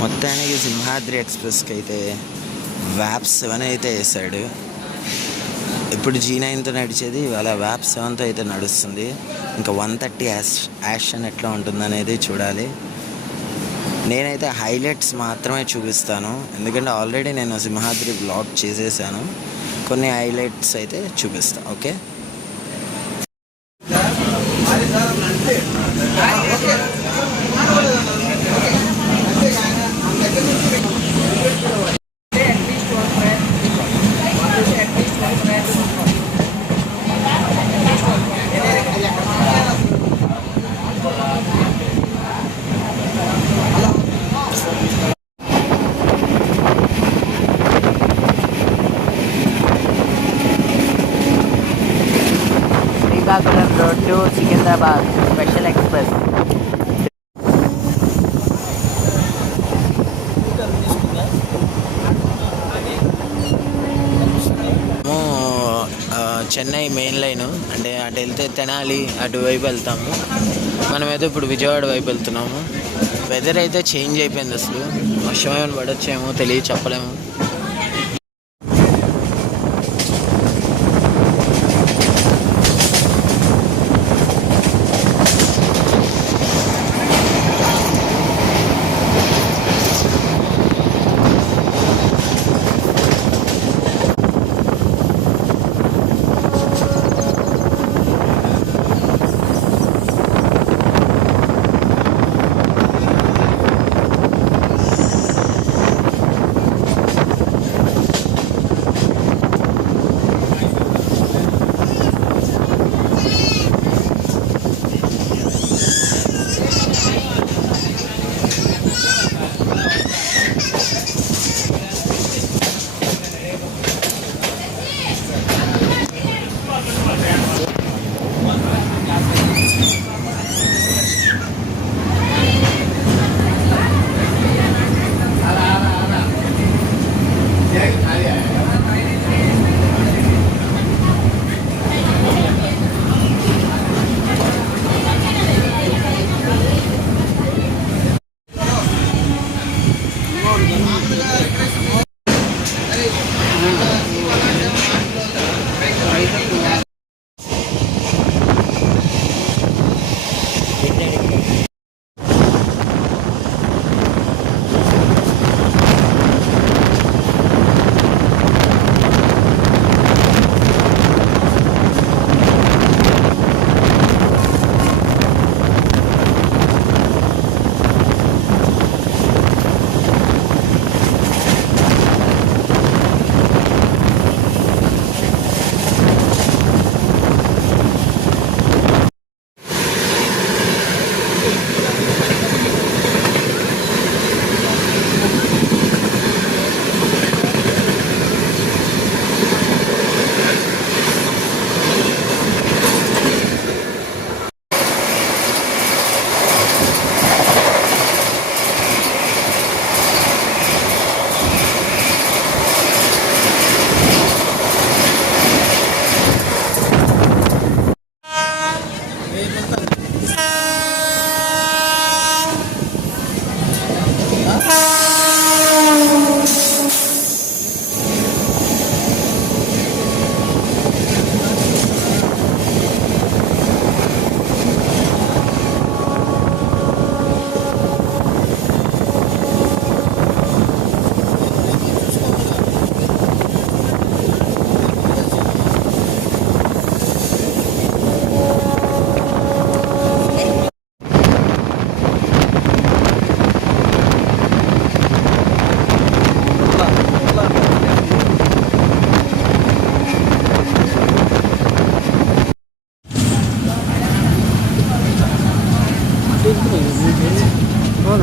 మొత్తానికి సింహాద్రి ఎక్స్ప్రెస్కి అయితే వ్యాప్ 7 అయితే వేసాడు. ఇప్పుడు G9తో నడిచేది, ఇవాళ వ్యాప్ 7తో అయితే నడుస్తుంది. ఇంకా 130 యాక్షన్ ఎట్లా ఉంటుందనేది చూడాలి. నేనైతే హైలైట్స్ మాత్రమే చూపిస్తాను, ఎందుకంటే ఆల్రెడీ నేను సింహాద్రి బ్లాగ్ చేసేసాను. కొన్ని హైలైట్స్ అయితే చూపిస్తాను. Okay, Srikakulam road to Secunderabad special express. Chennai main line, అంటే అటు వెళ్తే తెనాలి అటువైపు వెళ్తాము. మనమైతే ఇప్పుడు విజయవాడ వైపు వెళ్తున్నాము. వెదర్ అయితే చేంజ్ అయిపోయింది, అసలు వర్షం ఏమైనా పడొచ్చేమో తెలియ చెప్పలేము.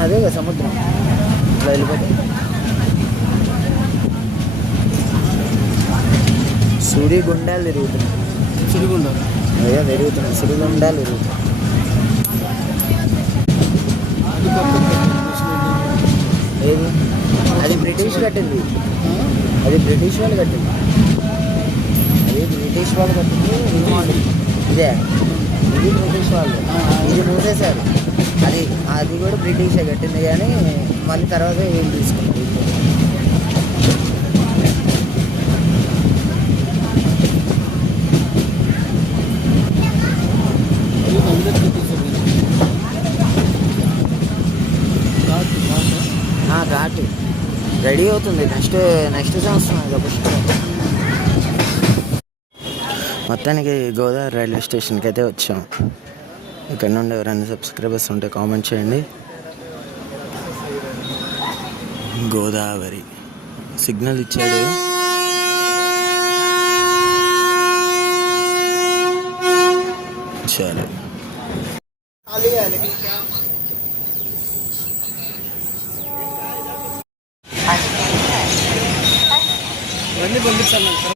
అదే కదా సముద్రం, ఇట్లా వెళ్ళిపోతే సుడిగుండాలు తిరుగుతున్నాయి. సుడిగుండాలు అయ్యా తిరుగుతున్నాయి, సుడిగుండాలు తిరుగుతున్నాయి. ఏది అది బ్రిటిష్ కట్టింది, అది బ్రిటిష్ వాళ్ళు కట్టింది, అది బ్రిటిష్ వాళ్ళు కట్టింది. ఇదే ఇది బ్రిటిష్ వాళ్ళు, ఇది మూసేశారు. అది అది కూడా బ్రిటిషే కట్టింది కానీ మళ్ళీ తర్వాత ఏం తీసుకున్నారు. ఘాట్ రెడీ అవుతుంది నెక్స్ట్ సంవత్సరం కాబట్టి. మొత్తానికి గోదావరి రైల్వే స్టేషన్కి అయితే వచ్చాం. ఇక్కడ నుండి ఎవరైనా సబ్స్క్రైబర్స్ ఉంటే కామెంట్ చేయండి. గోదావరి సిగ్నల్ ఇచ్చాడు. సరే ఇవన్నీ పంపించాలి.